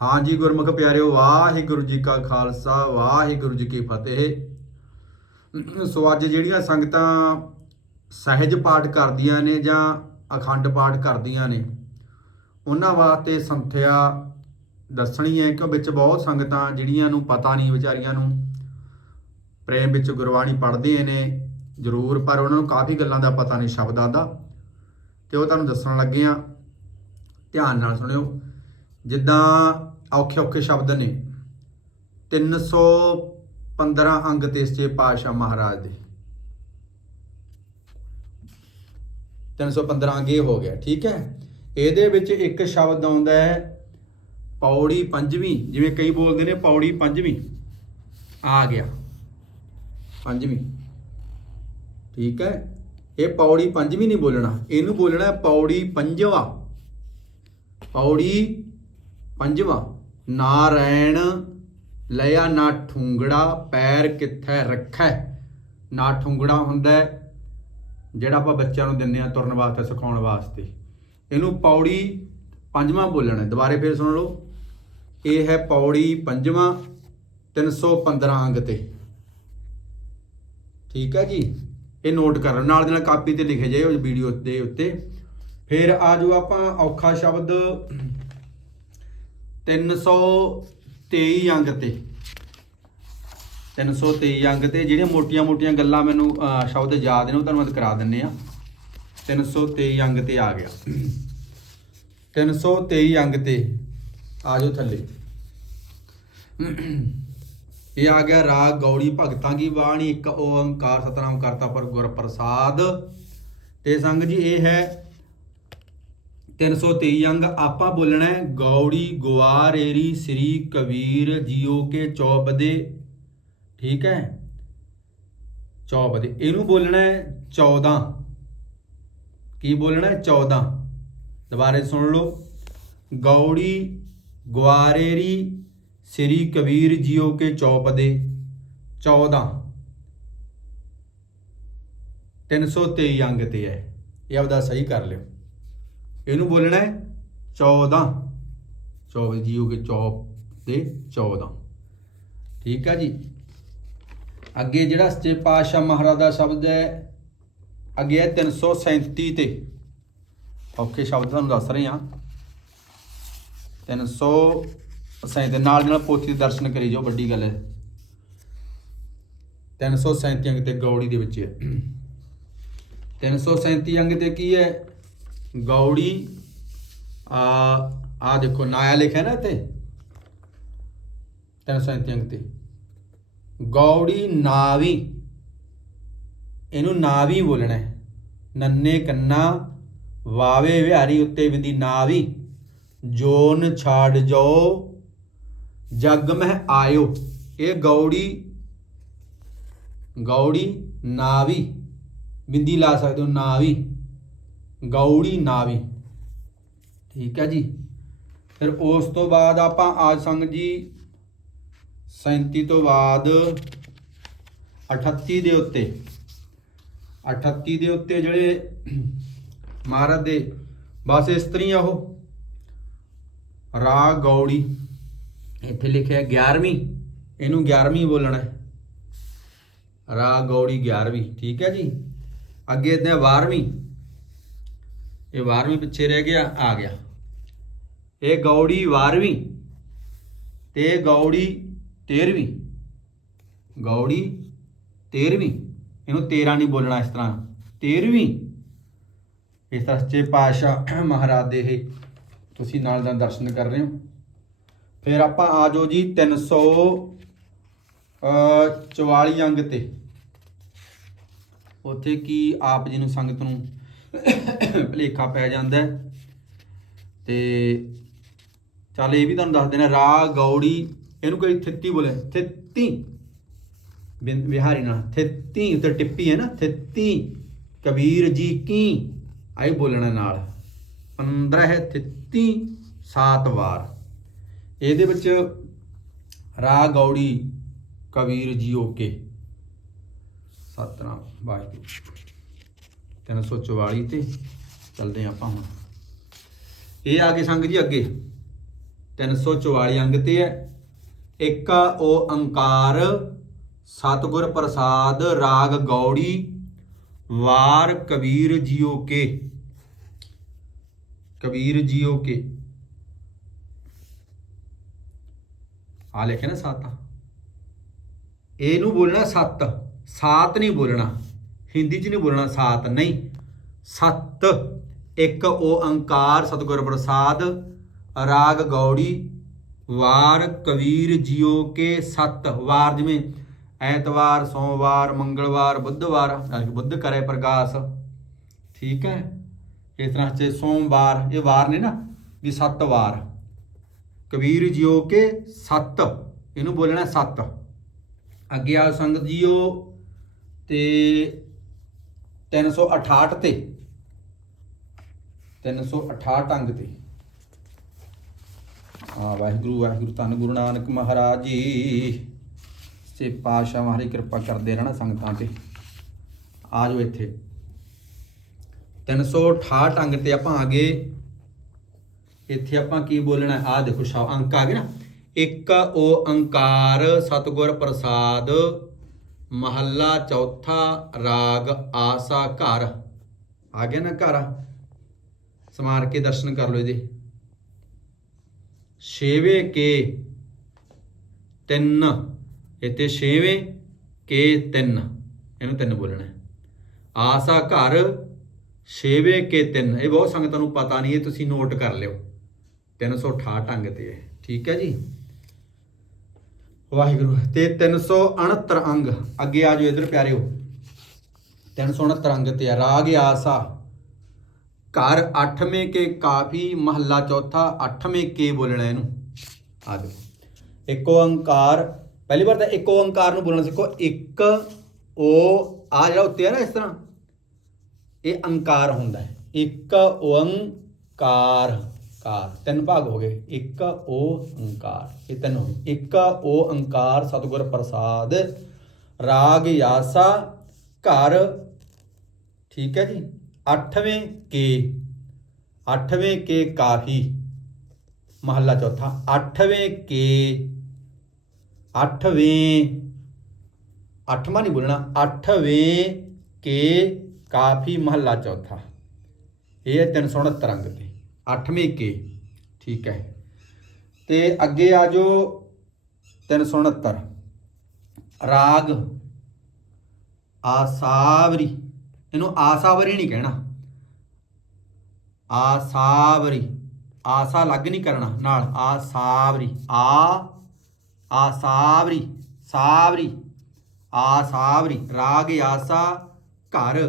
ਹਾਂਜੀ ਗੁਰਮੁਖ ਪਿਆਰਿਓ, ਵਾਹਿਗੁਰੂ ਜੀ ਕਾ ਖਾਲਸਾ, ਵਾਹਿਗੁਰੂ ਜੀ ਕੀ ਫਤਿਹ। ਸੋ ਅੱਜ ਜਿਹੜੀਆਂ ਸੰਗਤਾਂ ਸਹਿਜ ਪਾਠ ਕਰਦੀਆਂ ਨੇ ਜਾਂ ਅਖੰਡ ਪਾਠ ਕਰਦੀਆਂ ਨੇ, ਉਹਨਾਂ ਵਾਸਤੇ ਸੰਥਿਆ ਦੱਸਣੀ ਹੈ ਕਿ ਵਿੱਚ ਬਹੁਤ ਸੰਗਤਾਂ ਜਿਹੜੀਆਂ ਨੂੰ ਪਤਾ ਨਹੀਂ ਵਿਚਾਰੀਆਂ ਨੂੰ, ਪ੍ਰੇਮ ਵਿੱਚ ਗੁਰਬਾਣੀ ਪੜ੍ਹਦੇ ਨੇ ਜ਼ਰੂਰ, ਪਰ ਉਹਨਾਂ ਨੂੰ ਕਾਫੀ ਗੱਲਾਂ ਦਾ ਪਤਾ ਨਹੀਂ, ਸ਼ਬਦਾਂ ਦਾ। ਤੇ ਉਹ ਤੁਹਾਨੂੰ ਦੱਸਣ ਲੱਗੇ ਆ ਧਿਆਨ ਨਾਲ ਸੁਣਿਓ। ਜਿੱਦਾਂ ਔਖੇ ਔਖੇ ਸ਼ਬਦ ਨੇ। 315 ਅੰਗ ਤੇ ਸਚੇ ਪਾਤਸ਼ਾਹ ਮਹਾਰਾਜ ਦੇ। 315 ਅੰਗ ਇਹ ਹੋ ਗਿਆ, ਠੀਕ ਹੈ? ਇਹਦੇ ਵਿੱਚ ਇੱਕ ਸ਼ਬਦ ਆਉਂਦਾ ਹੈ, ਪੌੜੀ ਪੰਜਵੀਂ। ਜਿਵੇਂ ਕਈ ਬੋਲਦੇ ਨੇ, ਪੌੜੀ ਪੰਜਵੀਂ। ਆ ਗਿਆ। ਪੰਜਵੀਂ। ਠੀਕ ਹੈ? ਇਹ ਪੌੜੀ ਪੰਜਵੀਂ ਨਹੀਂ ਬੋਲਣਾ। ਇਹਨੂੰ ਬੋਲਣਾ ਹੈ ਪੌੜੀ ਪੰਜਵਾ। ਪੌੜੀ ਪੰਜਵਾ, ਨਾਰਾਇਣ ਲਿਆ ਨਾ ਠੁੰਗੜਾ ਪੈਰ ਕਿੱਥੇ ਰੱਖੈ। ਨਾ ਠੁੰਗੜਾ ਹੁੰਦਾ ਜਿਹੜਾ ਆਪਾਂ ਬੱਚਿਆਂ ਨੂੰ ਦਿੰਦੇ ਆ ਤੁਰਨ ਵਾਸਤੇ, ਸਿਖਾਉਣ ਵਾਸਤੇ। ਇਹਨੂੰ ਪੌੜੀ ਪੰਜਵਾਂ ਬੋਲਣਾ ਦੁਬਾਰੇ ਫੇਰ ਸੁਣ ਲਓ। ਇਹ ਹੈ ਪੌੜੀ ਪੰਜਵਾਂ 315 ਅੰਗ ਤੇ। ਠੀਕ ਹੈ ਜੀ? ਇਹ ਨੋਟ ਕਰ ਲਓ। ਨਾਲ ਦੇ ਨਾਲ ਕਾਪੀ ਤੇ ਲਿਖੇ ਜਾਏ ਉਹ ਵੀਡੀਓ ਦੇ ਉੱਤੇ। ਫਿਰ ਆਜੋ ਆਪਾਂ ਔਖਾ ਸ਼ਬਦ 323 ਅੰਗ ਤੇ। 323 ਅੰਗ ਤੇ ਜਿਹੜੀਆਂ ਮੋਟੀਆਂ-ਮੋਟੀਆਂ ਗੱਲਾਂ ਮੈਨੂੰ ਸ਼ਬਦ ਯਾਦ ਨੇ, ਉਹ ਤੁਹਾਨੂੰ ਮੈਂ ਕਰਾ ਦਿੰਨੇ ਆ 323 ਅੰਗ ਤੇ ਆ ਗਿਆ। 323 ਅੰਗ ਤੇ, ਆ ਜਾਓ ਥੱਲੇ। ਇਹ ਆ ਗਿਆ ਰਾਗ ਗੌੜੀ ਭਗਤਾਂ ਕੀ ਬਾਣੀ, ਇੱਕ ਓੰਕਾਰ ਸਤਨਾਮ ਕਰਤਾ ਪਰ ਗੁਰ ਪ੍ਰਸਾਦ ਤੇ ਸੰਗ ਜੀ, ਇਹ ਹੈ 323 ਅੰਗ ਆਪਾਂ ਬੋਲਣਾ ਹੈ ਗੌੜੀ ਗਵਾਰੇਰੀ ਸ੍ਰੀ, ਕਬੀਰ, ਜੀਓ ਕੇ, ਚੌਬਦੇ। ਠੀਕ ਹੈ? ਚੌਬਦੇ। ਇਹਨੂੰ ਬੋਲਣਾ ਹੈ 14 ਕੀ ਬੋਲਣਾ ਹੈ? 14 ਦੁਬਾਰੇ ਸੁਣ ਲਓ। ਗੌੜੀ ਗਵਾਰੇਰੀ ਸ੍ਰੀ, ਕਬੀਰ, ਜੀਓ ਕੇ ਚੌਪਦੇ 14 323 ਅੰਗ ਤੇ ਹੈ। ਇਹ ਆਪਦਾ ਸਹੀ ਕਰ ਲਿਓ। ਇਹਨੂੰ ਬੋਲਣਾ ਹੈ 14 14 ਜੀਓ ਕੇ ਚੌਪ ਦੇ 14 ਠੀਕ ਹੈ ਜੀ? ਅੱਗੇ ਜਿਹੜਾ ਸੱਚੇ ਪਾਤਸ਼ਾਹ ਮਹਾਰਾਜ ਦਾ ਸ਼ਬਦ ਹੈ, ਅੱਗੇ ਹੈ 337 ਤੇ। ਔਖੇ ਸ਼ਬਦ ਤੁਹਾਨੂੰ ਦੱਸ ਰਹੇ ਹਾਂ। 337 ਦੇ ਨਾਲ ਨਾਲ ਪੋਥੀ ਦੇ ਦਰਸ਼ਨ ਕਰੀ ਜਾਓ, ਵੱਡੀ ਗੱਲ ਹੈ। 337 ਅੰਗ ਤੇ ਗੌੜੀ ਦੇ ਵਿੱਚ ਹੈ। 337 ਅੰਗ ਤੇ ਕੀ ਹੈ? ਗੌੜੀ, ਆ ਆ ਦੇਖੋ ਨਾਇਆ ਲਿਖਿਆ ਨਾ ਇੱਥੇ। 337 ਅੰਗ ਤੇ। ਗੌੜੀ, ਨਾਵੀ। ਇਹਨੂੰ ਨਾਵੀ ਬੋਲਣਾ ਹੈ। ਨੰਨੇ, ਕੰਨਾ, ਵਾਵੇ, ਵਿਹਾਰੀ ਉੱਤੇ ਵਿਦੀ ਨਾਵੀ। ਜੋਨ, ਛਾੜ ਜਾਓ ਜਗ, ਮਹਿ, ਆਇਓ। ਇਹ ਗੌੜੀ ਗੌੜੀ, ਨਾਵੀ। ਬਿੰਦੀ ਲਾ ਸਕਦੇ ਹੋ, ਨਾਵੀ। ਗੌੜੀ ਨਾਵੀ। ਠੀਕ ਹੈ ਜੀ। ਫਿਰ ਉਸ ਤੋਂ ਬਾਅਦ ਆਪਾਂ ਆਜ ਸੰਗ ਜੀ 37 ਤੋਂ ਬਾਅਦ 38 ਦੇ ਉੱਤੇ। 38 ਦੇ ਉੱਤੇ ਜਿਹੜੇ ਮਹਾਰਾਜ ਦੇ ਬਸ ਇਸਤਰੀ ਆ ਉਹ। ਰਾ ਗੌੜੀ ਇੱਥੇ ਲਿਖਿਆ 11ਵੀਂ ਇਹਨੂੰ 11ਵੀਂ ਬੋਲਣਾ ਹੈ। ਰਾਗ ਗੌੜੀ 11ਵੀਂ ਠੀਕ ਹੈ ਜੀ। ਅੱਗੇ ਇਹਦੇ 12ਵੀਂ ਇਹ 12ਵੀਂ ਪਿੱਛੇ ਰਹਿ ਗਿਆ, ਆ ਗਿਆ। ਇਹ ਗੌੜੀ 12ਵੀਂ ਤੇ ਗੌੜੀ 13ਵੀਂ ਗੌੜੀ 13ਵੀਂ ਇਹਨੂੰ 13 ਨਹੀਂ ਬੋਲਣਾ ਇਸ ਤਰ੍ਹਾਂ। 13ਵੀਂ ਇਸ ਤਰ੍ਹਾਂ ਸੱਚੇ ਪਾਤਸ਼ਾਹ ਮਹਾਰਾਜ ਦੇ ਇਹ ਤੁਸੀਂ ਨਾਲ ਨਾਲ ਦਰਸ਼ਨ ਕਰ ਰਹੇ ਹੋ। ਫਿਰ ਆਪਾਂ ਆ ਜਾਓ ਜੀ 344 ਅੰਗ ਤੇ। ਉੱਥੇ ਕੀ ਆਪ ਜੀ ਨੂੰ ਸੰਗਤ ਨੂੰ ਭਲੇਖਾ ਪੈ ਜਾਂਦਾ ਹੈ। ਤੇ ਚੱਲ ਇਹ ਵੀ ਤੁਹਾਨੂੰ ਦੱਸ ਦੇਣਾ ਰਾ ਗੌੜੀ ਇਹਨੂੰ ਕੋਈ ਥਿੱਤੀ ਬੋਲੇ ਥਿੱਤੀ। ਬਿਨ ਵਿਹਾਰੀ ਨਾਲ। ਥਿੱਤੀ ਉੱਤੇ ਟਿੱਪੀ ਹੈ ਨਾ, ਥਿੱਤੀ। ਕਬੀਰ ਜੀ ਕੀ? ਆਈ ਬੋਲਣਾ ਨਾਲ। 15 ਹੈ ਥਿੱਤੀ 7 ਵਾਰ। ਇਹਦੇ ਵਿੱਚ ਰਾ ਗੌੜੀ ਕਬੀਰ ਜੀ ਓਕੇ। ਸਤਨਾਮ। ਵਾਹਿਗੁਰੂ। 344 ਤੇ ਚੱਲਦੇ ਹਾਂ ਆਪਾਂ ਹੁਣ। ਇਹ ਆ ਗਏ ਸੰਗ ਜੀ ਅੱਗੇ। 344 ਅੰਗ ਤੇ ਹੈ। ਇੱਕ ਓ ਅੰਕਾਰ ਸਤਿਗੁਰ ਪ੍ਰਸਾਦ, ਰਾਗ ਗੌੜੀ, ਵਾਰ ਕਬੀਰ ਜੀਓ ਕੇ। ਕਬੀਰ ਜੀਓ ਕੇ। ਆ ਲਿਖਿਆ ਨਾ ਸੱਤ। ਇਹਨੂੰ ਬੋਲਣਾ ਸੱਤ। ਸਾਤ ਨਹੀਂ ਬੋਲਣਾ। ਹਿੰਦੀ 'ਚ ਨਹੀਂ ਬੋਲਣਾ, ਸਾਤ ਨਹੀਂ। ਸੱਤ, ਇੱਕ ਓੰਕਾਰ ਸਤਿਗੁਰ ਪ੍ਰਸਾਦ, ਰਾਗ ਗੌੜੀ, ਵਾਰ ਕਬੀਰ ਜੀਓ ਕੇ ਸੱਤ। ਵਾਰ ਜਿਵੇਂ ਐਤਵਾਰ, ਸੋਮਵਾਰ, ਮੰਗਲਵਾਰ, ਬੁੱਧਵਾਰ ਬੁੱਧ ਕਰੇ ਪ੍ਰਕਾਸ਼ ਠੀਕ ਹੈ? ਇਸ ਤਰ੍ਹਾਂ ਚ ਸੋਮਵਾਰ, ਇਹ ਵਾਰ ਨੇ ਨਾ, ਵੀ ਸੱਤ ਵਾਰ। ਕਬੀਰ ਜੀਓ ਕੇ ਸੱਤ, ਇਹਨੂੰ ਬੋਲਣਾ ਸੱਤ। ਅੱਗੇ ਆ ਸੰਗਤ ਜੀਓ, ਤੇ 368 ਤੇ। 368 ਅੰਗ ਤੇ। ਆ ਵਾਹਿਗੁਰੂ ਵਾਹਿਗੁਰੂ, ਧੰਨ ਗੁਰੂ ਨਾਨਕ ਮਹਾਰਾਜ ਜੀ। ਸੇ ਪਾਸ਼ਾ ਮਹਾਰੀ ਕਿਰਪਾ ਕਰਦੇ ਰਹਿਣਾ ਸੰਗਤਾਂ ਤੇ। ਆ ਜਾਓ ਇੱਥੇ। 368 ਅੰਗ ਤੇ ਆਪਾਂ ਆ ਗਏ। ਇੱਥੇ ਆਪਾਂ ਕੀ ਬੋਲਣਾ? ਆ ਦੇਖੋ, ਸ਼ਾ ਅੰਕ ਆ ਗਏ ਨਾ। ਇੱਕ ਓੰਕਾਰ ਸਤਿਗੁਰ ਪ੍ਰਸਾਦ ਮਹੱਲਾ ਚੌਥਾ, ਰਾਗ ਆਸਾ ਘਰ। ਆ ਗਿਆ ਨਾ ਘਰ। ਸਮਾਰ ਕੇ ਦਰਸ਼ਨ ਕਰ ਲਓ ਜੀ ਛੇਵੇਂ ਕੇ ਤਿੰਨ। ਇੱਥੇ ਛੇਵੇਂ ਕੇ ਤਿੰਨ। ਇਹਨੂੰ ਤਿੰਨ ਬੋਲਣਾ ਆਸਾ ਘਰ, ਛੇਵੇਂ ਕੇ ਤਿੰਨ। ਇਹ ਬਹੁਤ ਸੰਗਤਾਂ ਨੂੰ ਪਤਾ ਨਹੀਂ, ਇਹ ਤੁਸੀਂ ਨੋਟ ਕਰ ਲਿਓ। 368 ਅੰਗ ਤੇ ਠੀਕ ਹੈ ਜੀ? ਵਾਹਿਗੁਰੂ, ਤੇ 369 ਅੰਗ। ਅੱਗੇ ਆ ਜਾਓ ਇਧਰ, ਪਿਆਰਿਓ। 369 ਅੰਗ ਤੇ ਰਾਗ ਆਸਾ ਘਰ 8ਵੇਂ ਕੇ ਕਾਫੀ, ਮਹੱਲਾ ਚੌਥਾ 8ਵੇਂ ਕੇ ਬੋਲਣਾ ਇਹਨੂੰ। ਆ ਦੇਖੋ ਇੱਕ ਓੰਕਾਰ, ਪਹਿਲੀ ਵਾਰ ਤਾਂ ਇੱਕ ਓੰਕਾਰ ਨੂੰ ਬੋਲਣਾ ਸਿੱਖੋ। ਇੱਕ, ਓ, ਆ ਜਿਹੜਾ ਉੱਤੇ ਹੈ ਨਾ ਇਸ ਤਰ੍ਹਾਂ, ਇਹ ਅੰਕਾਰ ਹੁੰਦਾ ਹੈ। ਇੱਕ ਓੰਕਾਰ। ਕਾਰ ਤਿੰਨ ਭਾਗ ਹੋ ਗਏ। ਇੱਕ ਓ ਓੰਕਾਰ। ਇਹ ਤਿੰਨ ਹੋ ਗਏ। ਇੱਕ ਓੰਕਾਰ ਸਤਿਗੁਰ ਪ੍ਰਸਾਦ, ਰਾਗ ਯਾਸਾ, ਘਰ। ਠੀਕ ਹੈ ਜੀ। 8ਵੇਂ ਕੇ। 8ਵੇਂ ਕੇ ਕਾਫੀ ਮਹੱਲਾ ਚੌਥਾ। 8ਵੇਂ ਕੇ। 8ਵੇਂ ਅੱਠਵਾਂ ਨਹੀਂ ਬੋਲਣਾ। 8ਵੇਂ ਕੇ ਕਾਫੀ ਮਹੱਲਾ ਚੌਥਾ। ਇਹ ਹੈ 369 ਅੰਗ ਤੇ। 8ਵੇਂ ਕੇ ਠੀਕ ਹੈ। ਤੇ ਅੱਗੇ ਆ ਜੋ 369 ਰਾਗ, ਆਸਾਵਰੀ, ਇਹਨੂੰ ਆਸਾਵਰੀ ਨਹੀਂ ਕਹਿਣਾ। ਆਸਾਵਰੀ, ਆਸਾ ਲੱਗ ਨਹੀਂ ਕਰਨਾ ਨਾਲ, ਆਸਾਵਰੀ, ਆ, ਆਸਾਵਰੀ, ਸਾਵਰੀ, ਆਸਾਵਰੀ, ਰਾਗ, ਆਸਾ, ਘਰ।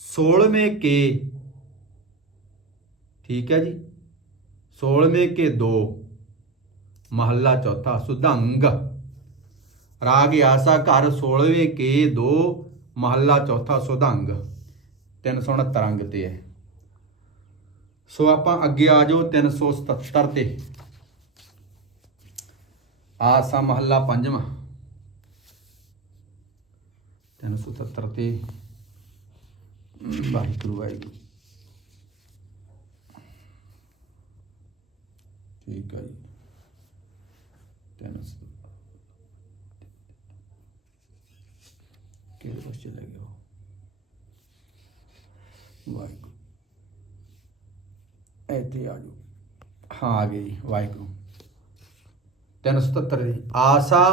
16ਵੇਂ ਕੇ ਠੀਕ ਹੈ ਜੀ। 16ਵੇਂ ਕੇ 2 ਮਹੱਲਾ ਚੌਥਾ, ਸੁਧੰਗ। ਰਾਗ ਆਸਾ ਘਰ 16ਵੇਂ ਕੇ 2 ਮਹੱਲਾ ਚੌਥਾ, ਸੁਧੰਗ। 369 ਅੰਗ ਤੇ ਹੈ। ਸੋ ਆਪਾਂ ਅੱਗੇ ਆ ਜਾਓ 377 ਤੇ। ਆਸਾ ਮਹੱਲਾ ਪੰਜਵਾਂ। 377 ਤੇ। ਵਾਹਿਗੁਰੂ ਵਾਹਿਗੁਰੂ। ਠੀਕ ਹੈ ਜੀ। 377 ਕਿਹੜੇ ਪਾਸੇ ਚਲੇ ਗਏ ਵਾਹਿਗੁਰੂ। ਇੱਥੇ ਆ ਜਾਓ। ਹਾਂ, ਆ ਗਏ ਜੀ, ਵਾਹਿਗੁਰੂ। 377 ਦੀ। ਆਸਾ,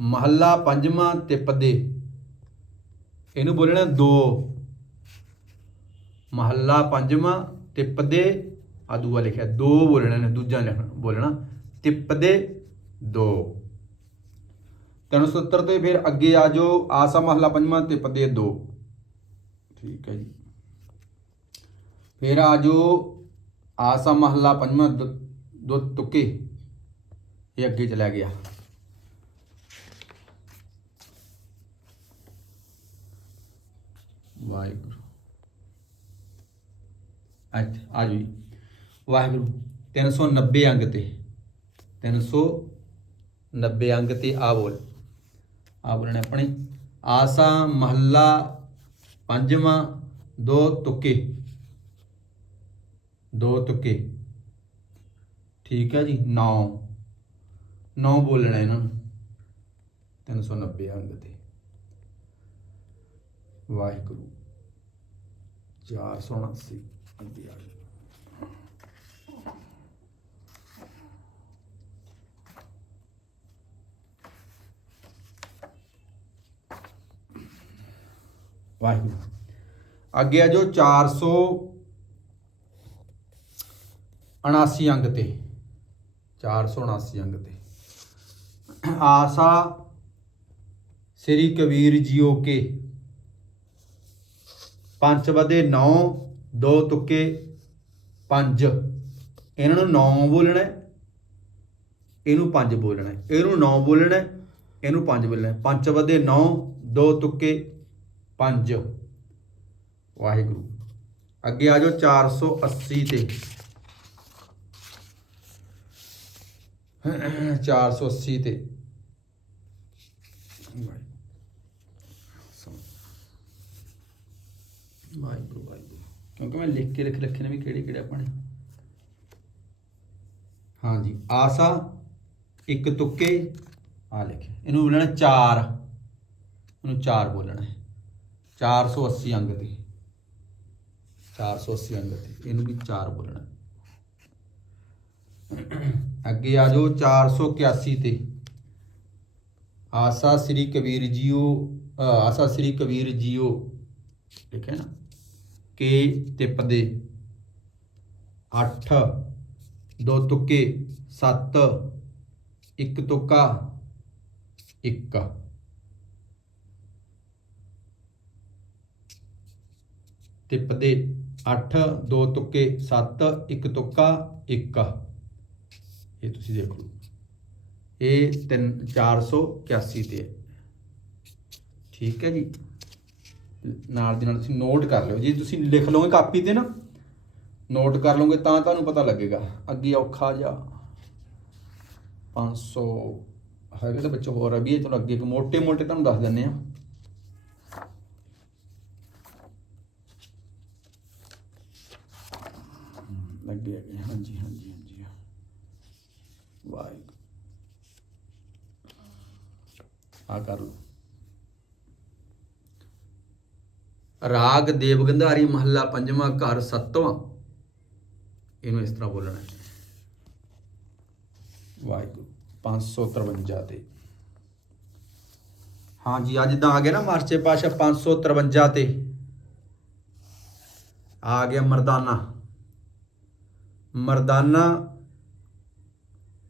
ਮਹੱਲਾ ਪੰਜਵਾਂ ਤੇ ਪਦੇ ਇਹਨੂੰ ਬੋਲਣਾ ਦੋ। ਮਹੱਲਾ ਪੰਜਵਾਂ ਤੇ ਪਦੇ ਆ ਦੂਆ ਲਿਖਿਆ, ਦੋ ਬੋਲਣਾ ਨੇ, ਦੂਜਾ ਲਿਖਣਾ ਬੋਲਣਾ। ਤਿਪਦੇ ਦੋ। 370 ਤੇ ਫਿਰ ਅੱਗੇ ਆ ਜਾਓ, ਆਸਾ ਮਹੱਲਾ ਪੰਜਵਾਂ ਤੇ ਪਦੇ ਦੋ। ਠੀਕ ਹੈ ਜੀ। ਫਿਰ ਆ ਜਾਓ, ਆਸਾ ਮਹੱਲਾ ਪੰਜਵਾਂ, ਦੋ ਤੁਕੇ। ਇਹ ਅੱਗੇ ਚਲਾ ਗਿਆ। ਵਾਹਿਗੁਰੂ। ਅੱਛਾ, ਆ ਜੀ। ਵਾਹਿਗੁਰੂ 390 ਅੰਗ ਤੇ। 390 ਅੰਗ ਤੇ ਆ ਬੋਲ। ਆ ਬੋਲਣੇ ਆਪਣੇ। ਆਸਾ, ਮਹੱਲਾ, ਪੰਜਵਾਂ, ਦੋ ਤੁਕੇ। ਦੋ ਤੁਕੇ। ਠੀਕ ਹੈ ਜੀ 9 9 ਬੋਲਣਾ ਇਹਨਾਂ ਨੂੰ। 390 ਅੰਗ ਤੇ। ਵਾਹਿਗੁਰੂ 479 ਅੱਗੇ ਆ ਗਏ ਵਾਹਿਗੁਰੂ। ਅੱਗੇ ਆ ਜੋ 479 ਅੰਗ ਤੇ। 479 ਅੰਗ ਤੇ। ਆਸਾ ਸ੍ਰੀ ਕਬੀਰ ਜੀਓ ਕੇ। ਪੰਜ ਵਧੇ 9 ਦੋ ਤੁੱਕੇ 5 ਇਹਨਾਂ ਨੂੰ 9 ਬੋਲਣਾ ਇਹਨੂੰ 5 ਬੋਲਣਾ ਇਹਨੂੰ 9 ਬੋਲਣਾ ਇਹਨੂੰ 5 ਬੋਲਣਾ ਪੰਜ ਵਧੇ 9 ਦੋ ਤੁੱਕੇ 5 ਵਾਹਿਗੁਰੂ। ਅੱਗੇ ਆ ਜਾਓ 480 ਤੇ। 480 ਤੇ। ਵਾਹਿਗੁਰੂ ਵਾਹਿਗੁਰੂ। ਕਿਉਂਕਿ ਮੈਂ ਲਿਖ ਕੇ ਰੱਖ ਰੱਖੇ ਨੇ ਵੀ ਕਿਹੜੇ ਕਿਹੜੇ ਆਪਾਂ ਨੇ ਹਾਂਜੀ, ਆਸਾ, ਇੱਕ ਤੁੱਕੇ ਆ ਲਿਖੇ। ਇਹਨੂੰ ਬੋਲਣਾ 4 ਇਹਨੂੰ 4 ਬੋਲਣਾ ਹੈ। 480 ਅੰਗ ਤੇ। 480 ਅੰਗ ਤੇ। ਇਹਨੂੰ ਵੀ 4 ਬੋਲਣਾ। ਅੱਗੇ ਆ ਜਾਓ 481 ਤੇ। Asa Sri Kabir JIO Asa Sri Kabir JIO. ਠੀਕ ਹੈ ਨਾ? ਕੇ ਤਿਪਦੇ 8 ਦੋ ਤੁੱਕੇ 7 ਇੱਕ ਤੁੱਕਾ 1 ਤਿਪਦੇ। 8 ਦੋ ਤੁੱਕੇ 7 1 ਤੁੱਕਾ 1 ਇਹ ਤੁਸੀਂ ਦੇਖ ਲਓ। ਇਹ 3 481 ਤੇ ਠੀਕ ਹੈ ਜੀ? ਨਾਲ ਦੀ ਨਾਲ ਤੁਸੀਂ ਨੋਟ ਕਰ ਲਿਓ। ਜੇ ਤੁਸੀਂ ਲਿਖ ਲਓਗੇ ਕਾਪੀ ਤੇ ਨਾ ਨੋਟ ਕਰ ਲਓਗੇ ਤਾਂ ਤੁਹਾਨੂੰ ਪਤਾ ਲੱਗੇਗਾ। ਅੱਗੇ ਔਖਾ ਜਾ 500 ਹੈਗੇ ਤਾਂ ਬੱਚੇ ਹੋਰ ਆ ਵੀ ਇਹ ਤੁਹਾਨੂੰ ਅੱਗੇ ਇੱਕ ਮੋਟੇ ਮੋਟੇ ਤੁਹਾਨੂੰ ਦੱਸ ਦਿੰਨੇ ਆ ਲੱਗੇ ਅੱਗੇ ਹਾਂਜੀ ਹਾਂਜੀ ਹਾਂਜੀ ਵਾਹਿਗੁਰੂ। ਆ ਕਰ ਲਓ। ਰਾਗ ਦੇਵਗੰਧਾਰੀ ਮਹੱਲਾ ਪੰਜਵਾਂ, ਘਰ ਸੱਤਵਾਂ। ਇਹਨੂੰ ਇਸ ਤਰ੍ਹਾਂ ਬੋਲਣਾ ਹੈ। ਵਾਹਿਗੁਰੂ 553 ਤੇ। ਹਾਂਜੀ ਅੱਜ ਦਾ ਆ ਗਿਆ ਨਾ ਮਾਰਚੇ ਪਾਸ਼ਾ 553 ਤੇ। ਆ ਗਿਆ ਮਰਦਾਨਾ। ਮਰਦਾਨਾ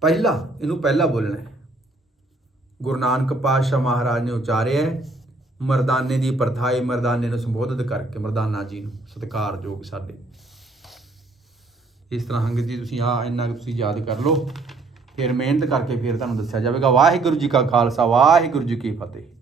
ਪਹਿਲਾ, ਇਹਨੂੰ ਪਹਿਲਾ ਬੋਲਣਾ ਹੈ। ਗੁਰੂ ਨਾਨਕ ਪਾਤਸ਼ਾਹ ਮਹਾਰਾਜ ਨੇ ਉਚਾਰਿਆ ਮਰਦਾਨੇ ਦੀ ਪ੍ਰਥਾਈ ਮਰਦਾਨੇ ਨੂੰ ਸੰਬੋਧਿਤ ਕਰਕੇ, ਮਰਦਾਨਾ ਜੀ ਨੂੰ, ਸਤਿਕਾਰਯੋਗ ਸਾਡੇ। ਇਸ ਤਰ੍ਹਾਂ ਹੰਗਤ ਜੀ, ਤੁਸੀਂ ਆ ਇੰਨਾ ਕੁ ਤੁਸੀਂ ਯਾਦ ਕਰ ਲਓ, ਫਿਰ ਮਿਹਨਤ ਕਰਕੇ ਫਿਰ ਤੁਹਾਨੂੰ ਦੱਸਿਆ ਜਾਵੇਗਾ, ਵਾਹਿਗੁਰੂ ਜੀ ਕਾ ਖਾਲਸਾ, ਵਾਹਿਗੁਰੂ ਜੀ ਕੀ ਫਤਿਹ।